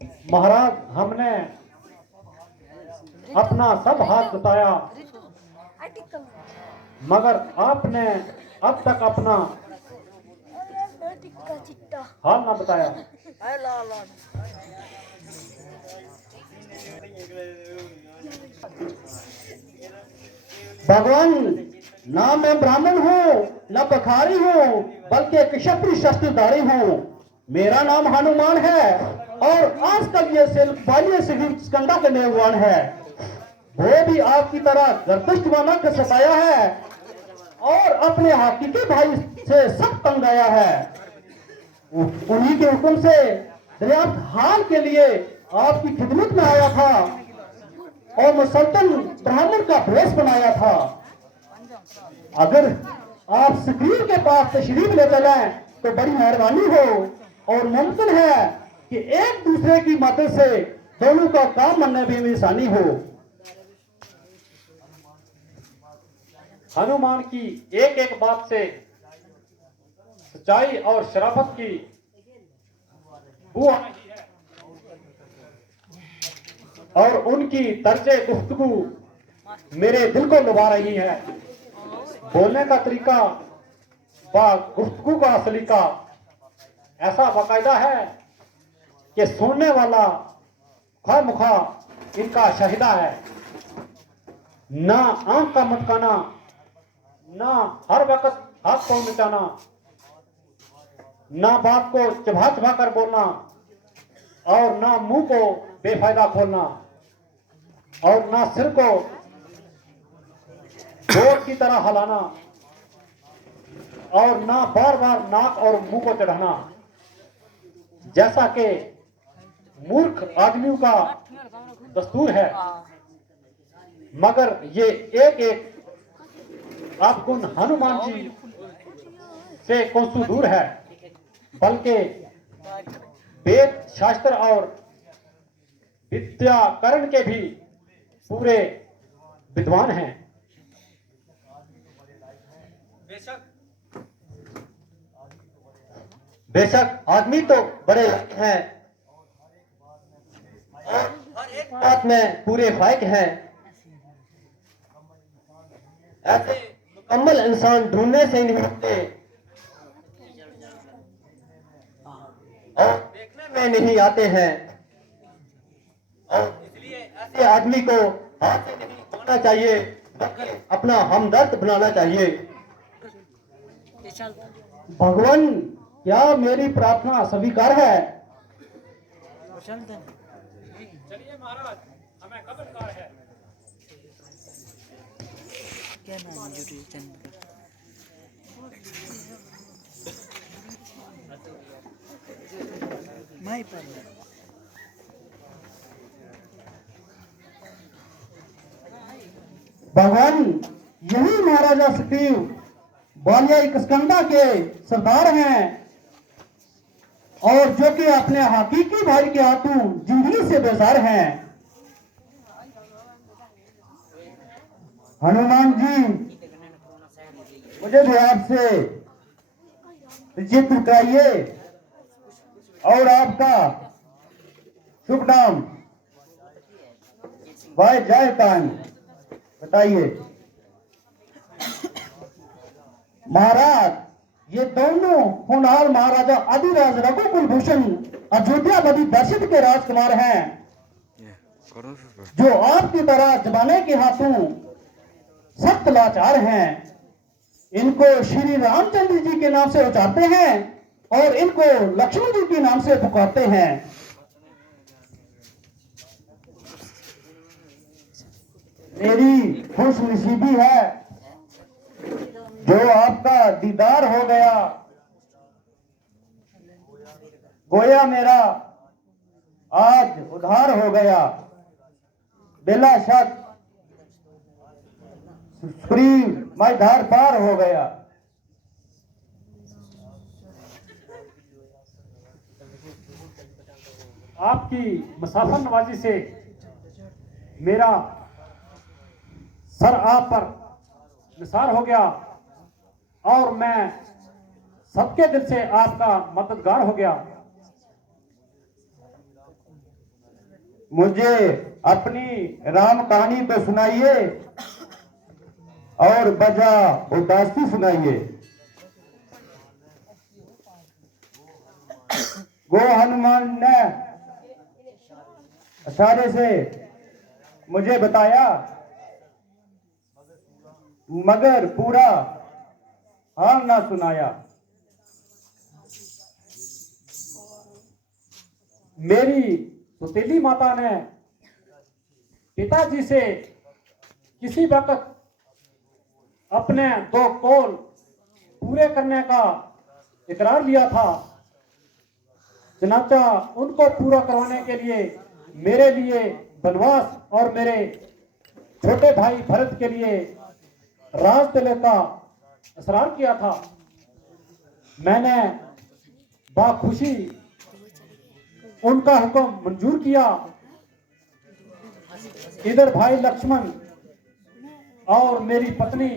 महाराज, हमने अपना सब हाथ बताया, मगर आपने अब तक अपना हाल ना बताया। भगवान, ना मैं ब्राह्मण हूँ, न पखारी हूँ, बल्कि क्षत्रिय शस्त्रधारी हूँ। मेरा नाम हनुमान है और आजकल ये सिर्फ बाल्य स्कंदा के मेहमान है। वो भी आपकी तरह गर्दिश माना के सताया है और अपने हकीकी भाई से सख्त तंग आया है। उन्हीं के हुक्म से दरियाफ्त हाल के लिए आपकी खिदमत में आया था और मुसलसल ब्राह्मण का भेष बनाया था। अगर आप सुग्रीव के पास तशरीफ ले चलें तो बड़ी मेहरबानी हो और मुमकिन है कि एक दूसरे की मदद से दोनों का काम बनने में आसानी हो। हनुमान की एक एक बात से सच्चाई और शराफत की बू आ रही है और उनकी तर्जे गुफ्तगू मेरे दिल को लुभा रही है। बोलने का तरीका व गुफ्तगू का सलीका ऐसा बाकायदा है कि सुनने वाला खामुखा इनका शाहिदा है। ना आंख का मटकाना, ना हर वक्त हाथ को मिटाना, ना बात को चबा चबा कर बोलना और ना मुंह को बेफायदा खोलना और ना सिर को जोर की तरह हिलाना और ना बार बार नाक और मुंह को चढ़ाना, जैसा कि मूर्ख आदमियों का दस्तूर है। मगर ये एक एक आपगुण हनुमान जी से कोसों दूर है, बल्कि वेद शास्त्र और विद्याकरण के भी पूरे विद्वान हैं। बेशक आदमी तो बड़े हैं और हर एक बात में पूरे फायक हैं। ऐसे मुकम्मल इंसान ढूंढने से नहीं मिलते और देखने में नहीं आते हैं, और इसलिए ऐसे आदमी को हाथ से नहीं धोना चाहिए, बल्कि अपना हमदर्द बनाना चाहिए। भगवान, क्या मेरी प्रार्थना स्वीकार है? चलिए महाराज, हमें कब कार है। क्या नाम है यूट्यूब चैनल का? माई पर भगवान, यही महाराजा सुग्रीव बालिया किष्किंधा के सरदार हैं और जो कि अपने हकीकी भाई के हाथों जिंदगी से बेजार हैं। हनुमान जी, मुझे भी आपसे जिक्र कराइए और आपका शुभ नाम भाई जय कान बताइए। महाराज, ये दोनों होनहार महाराजा अधिराज रघुकुल भूषण अयोध्यापति दशरथ के राजकुमार हैं, जो आपकी तरह जमाने के हाथों सख्त लाचार हैं। इनको श्री रामचंद्र जी के नाम से उचारते हैं और इनको लक्ष्मण जी के नाम से पुकारते हैं। मेरी खुश नसीबी है जो आपका दीदार हो गया। गोया मेरा आज उधार हो गया। बिला शक सुग्रीव मैं धार पार हो गया। आपकी मुसाफर नवाजी से मेरा सर आप पर निसार हो गया और मैं सबके दिल से आपका मददगार हो गया। मुझे अपनी राम कहानी तो सुनाइए और बजा उदासी सुनाइए। वो हनुमान ने इशारे से मुझे बताया, मगर पूरा हाल ना सुनाया। मेरी सुतीली माता ने पिताजी से किसी वक्त अपने 2 कौल पूरे करने का इकरार लिया था। चनाचा उनको पूरा करवाने के लिए मेरे लिए वनवास और मेरे छोटे भाई भरत के लिए राज दिले का असरार किया था। मैंने बाखुशी उनका हुक्म मंजूर किया। इधर भाई लक्ष्मण और मेरी पत्नी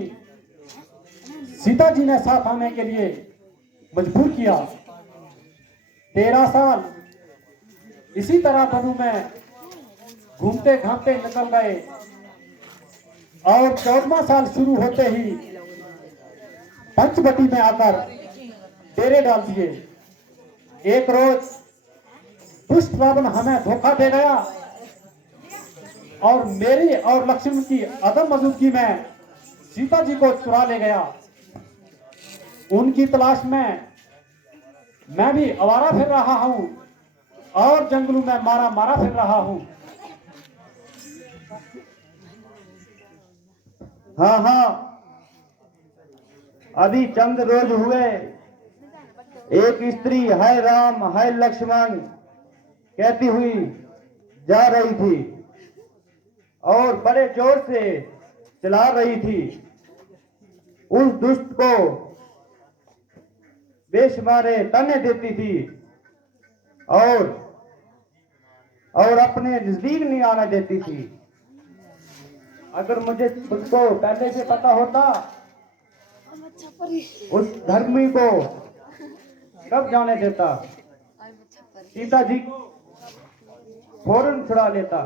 सीता जी ने साथ आने के लिए मजबूर किया। 13 साल इसी तरह वनु में घूमते घामते निकल गए और 14वां साल शुरू होते ही पंचवटी में आकर डेरे डाल दिए। एक रोज दुष्ट रावण हमें धोखा दे गया और मेरी और लक्ष्मण की अदम मौजूदगी में सीता जी को चुरा ले गया। उनकी तलाश में मैं भी आवारा फिर रहा हूं और जंगलों में मारा मारा फिर रहा हूं। हाँ, अभी चंद रोज हुए, एक स्त्री है राम है लक्ष्मण कहती हुई जा रही थी और बड़े जोर से चला रही थी। उस दुष्ट को बेशुमारे ताने देती थी और अपने नजदीक नहीं आने देती थी। अगर मुझे उसको पहले से पता होता, उस धर्मी को कब जाने देता, सीता जी को फौरन छुड़ा लेता।